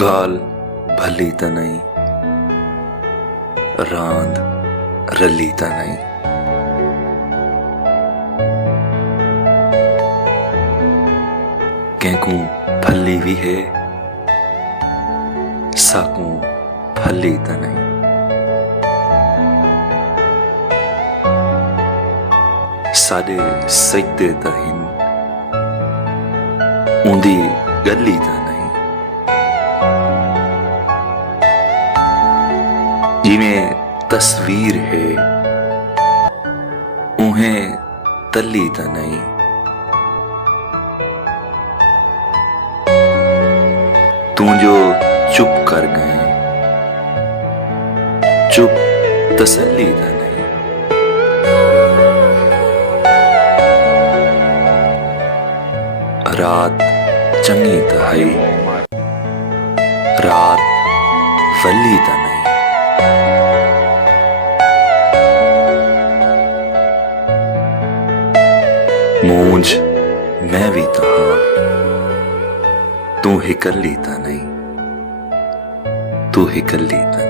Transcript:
गाल भली त नहीं, रांद रली त नहीं। कैंकू भली भी है, साकू भली त नहीं। साडे सजदे त हिन, उंदी गली त नहीं। जिमें तस्वीर है, उन्हें तली त नहीं। तू जो चुप कर गए, चुप तसल्ली त नहीं। रात चंगी त है, रात वली त नहीं। मूंझ मैं भी तो हाँ, तू हिकली त नहीं, तू हिकली त नहीं।